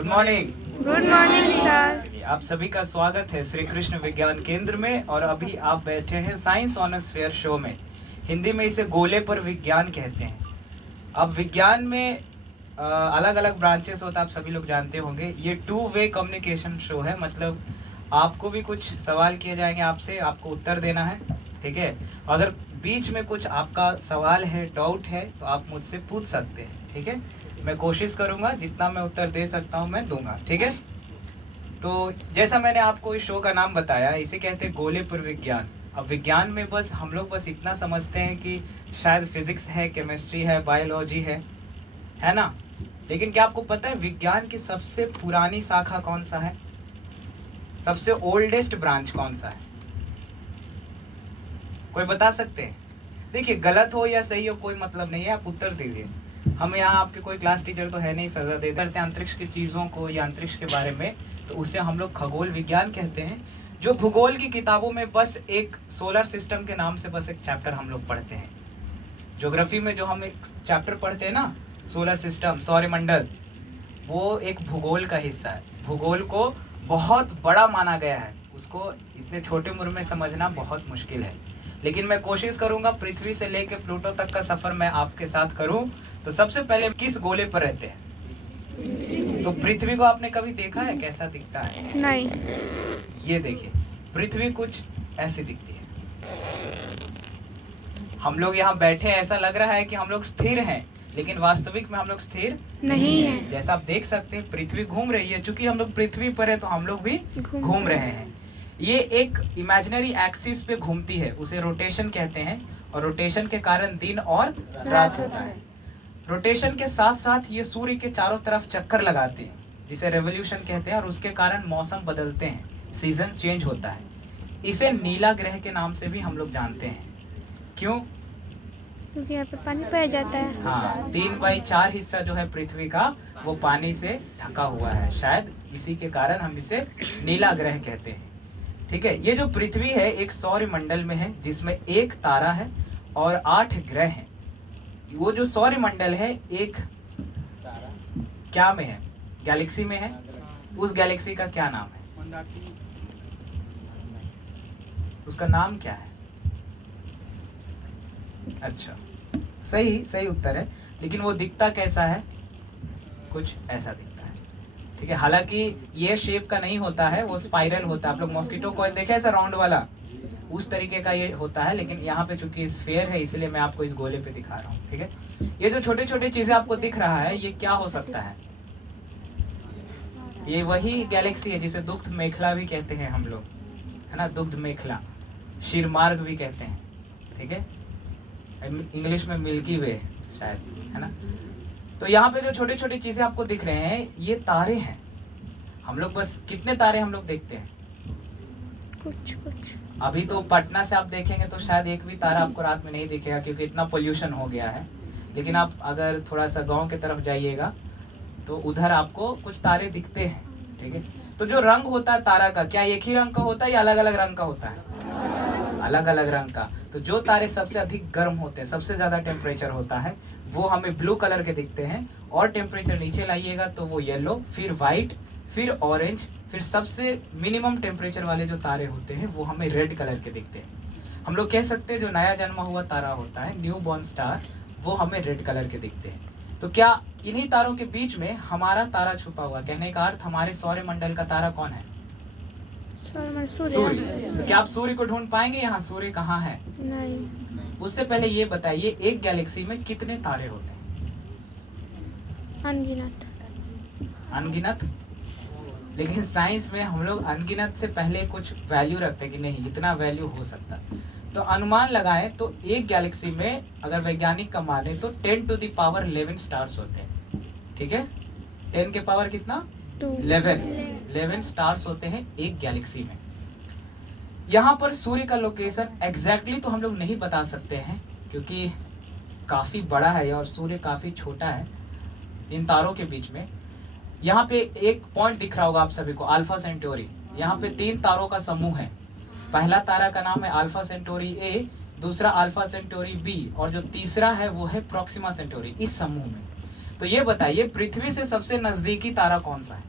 Good morning. Good morning sir. आप सभी का स्वागत है श्री कृष्ण विज्ञान केंद्र में। और अभी आप बैठे हैं साइंस ऑनर्स फेयर शो में। हिंदी में इसे गोले पर विज्ञान कहते हैं। अब विज्ञान में अलग अलग ब्रांचेस होता है, आप सभी लोग जानते होंगे। ये 2 वे कम्युनिकेशन शो है, मतलब आपको भी कुछ सवाल किए जाएंगे आपसे, आपको उत्तर देना है, ठीक है। अगर बीच में कुछ आपका सवाल है, डाउट है, तो आप मुझसे पूछ सकते हैं, ठीक है। मैं कोशिश करूंगा जितना मैं उत्तर दे सकता हूं मैं दूंगा, ठीक है। तो जैसा मैंने आपको इस शो का नाम बताया, इसे कहते हैं गोले पर विज्ञान। अब विज्ञान में बस हम लोग बस इतना समझते हैं कि शायद फिजिक्स है, केमिस्ट्री है, बायोलॉजी है ना। लेकिन क्या आपको पता है विज्ञान की सबसे पुरानी शाखा कौन सा है? सबसे ओल्डेस्ट ब्रांच कौन सा है? कोई बता सकते हैं? देखिए, गलत हो या सही हो कोई मतलब नहीं है, आप उत्तर दीजिए। हम यहाँ आपके कोई क्लास टीचर तो है नहीं, सजा दे करते अंतरिक्ष की चीज़ों को या अंतरिक्ष के बारे में, तो उसे हम लोग खगोल विज्ञान कहते हैं। जो भूगोल की किताबों में बस एक सोलर सिस्टम के नाम से बस एक चैप्टर हम लोग पढ़ते हैं। ज्योग्राफी में जो हम एक चैप्टर पढ़ते हैं ना, सोलर सिस्टम, सौरमंडल, वो एक भूगोल का हिस्सा है। भूगोल को बहुत बड़ा माना गया है, उसको इतने छोटे उम्र में समझना बहुत मुश्किल है। लेकिन मैं कोशिश करूंगा पृथ्वी से लेकर प्लूटो तक का सफर मैं आपके साथ करूं। तो सबसे पहले किस गोले पर रहते हैं? तो पृथ्वी को आपने कभी देखा है कैसा दिखता है? नहीं। ये देखिए, पृथ्वी कुछ ऐसी दिखती है। हम लोग यहाँ बैठे, ऐसा लग रहा है कि हम लोग स्थिर हैं, लेकिन वास्तविक में हम लोग स्थिर नहीं है। जैसा आप देख सकते हैं पृथ्वी घूम रही है। चूंकि हम लोग पृथ्वी पर है तो हम लोग भी घूम रहे हैं। ये एक इमेजिनरी एक्सिस पे घूमती है, उसे रोटेशन कहते हैं। और रोटेशन के कारण दिन और रात होता है। रोटेशन के साथ साथ ये सूर्य के चारों तरफ चक्कर लगाते हैं, जिसे रेवोल्यूशन कहते हैं। और उसके कारण मौसम बदलते हैं, सीजन चेंज होता है। इसे नीला ग्रह के नाम से भी हम लोग जानते हैं। क्यों? क्योंकि यहाँ पे पानी पाया जाता है। हाँ, 3/4 हिस्सा जो है पृथ्वी का वो पानी से ढका हुआ है। शायद इसी के कारण हम इसे नीला ग्रह कहते हैं, ठीक है। ये जो पृथ्वी है एक सौर मंडल में है, जिसमें एक तारा है और 8 ग्रह हैं। वो जो सौर मंडल है एक क्या में है? गैलेक्सी में है। उस गैलेक्सी का क्या नाम है? उसका नाम क्या है? अच्छा, सही उत्तर है। लेकिन वो दिखता कैसा है? कुछ ऐसा दिखता है, ठीक है। हालांकि ये शेप का नहीं होता है, वो स्पाइरल होता है। आप लोग मॉस्किटो कॉइल देखे ऐसा राउंड वाला, उस तरीके का ये होता है। लेकिन यहाँ पे चूंकि स्फेयर है इसलिए मैं आपको इस गोले पे दिखा रहा हूँ, ठीक है। ये जो छोटे छोटे चीजें आपको दिख रहा है, ये क्या हो सकता है? ये वही गैलेक्सी है जिसे दुग्ध मेखला भी कहते हैं हम लोग, है ना। दुग्ध मेखला, क्षीरमार्ग भी कहते हैं, ठीक है। इंग्लिश में मिल्की वे शायद, है ना। तो यहाँ पे जो छोटे छोटे चीजें आपको दिख रहे हैं ये तारे हैं। हम लोग बस कितने तारे हम लोग देखते हैं? कुछ। अभी तो पटना से आप देखेंगे तो शायद एक भी तारा आपको रात में नहीं दिखेगा, क्योंकि इतना पोल्यूशन हो गया है। लेकिन आप अगर थोड़ा सा गांव की तरफ जाइएगा तो उधर आपको कुछ तारे दिखते हैं, ठीक है। तो जो रंग होता है तारा का, क्या एक ही रंग का होता है या अलग अलग रंग का होता है? अलग अलग रंग का। तो जो तारे सबसे अधिक गर्म होते हैं, सबसे ज्यादा टेम्परेचर होता है, वो हमें ब्लू कलर के दिखते हैं। और टेम्परेचर नीचे लाइएगा तो वो येलो, फिर व्हाइट, फिर ऑरेंज, फिर सबसे मिनिमम टेम्परेचर वाले जो तारे होते हैं वो हमें रेड कलर के दिखते हैं। हम लोग कह सकते हैं जो नया जन्मा हुआ तारा होता है, न्यू बॉर्न स्टार, वो हमें रेड कलर के दिखते हैं। तो क्या इन्हीं तारों के बीच में हमारा तारा छुपा हुआ? कहने का अर्थ हमारे सौरमंडल का तारा कौन है? सूर्य। तो क्या आप सूर्य को ढूंढ पाएंगे यहाँ? सूर्य कहाँ है? नहीं। उससे पहले ये बताइए, एक गैलेक्सी में कितने तारे होते हैं? अनगिनत। अनगिनत। लेकिन साइंस में हम लोग अनगिनत से पहले कुछ वैल्यू रखते हैं कि नहीं इतना वैल्यू हो सकता है। तो अनुमान लगाएं तो एक गैलेक्सी में अगर वैज्ञानिक का माने तो 10⁻11 स्टार्स होते हैं, ठीक है। 10 के पावर कितना? 11 स्टार्स होते हैं एक गैलेक्सी में। यहाँ पर सूर्य का लोकेशन एग्जैक्टली तो हम लोग नहीं बता सकते हैं, क्योंकि काफी बड़ा है और सूर्य काफी छोटा है इन तारों के बीच में। यहाँ पे एक पॉइंट दिख रहा होगा आप सभी को, अल्फा सेंटोरी। यहाँ पे 3 तारों का समूह है। पहला तारा का नाम है अल्फा सेंटोरी ए, दूसरा अल्फा सेंटोरी बी, और जो तीसरा है वो है प्रोक्सिमा सेंटोरी, इस समूह में। तो ये बताइए पृथ्वी से सबसे नजदीकी तारा कौन सा है?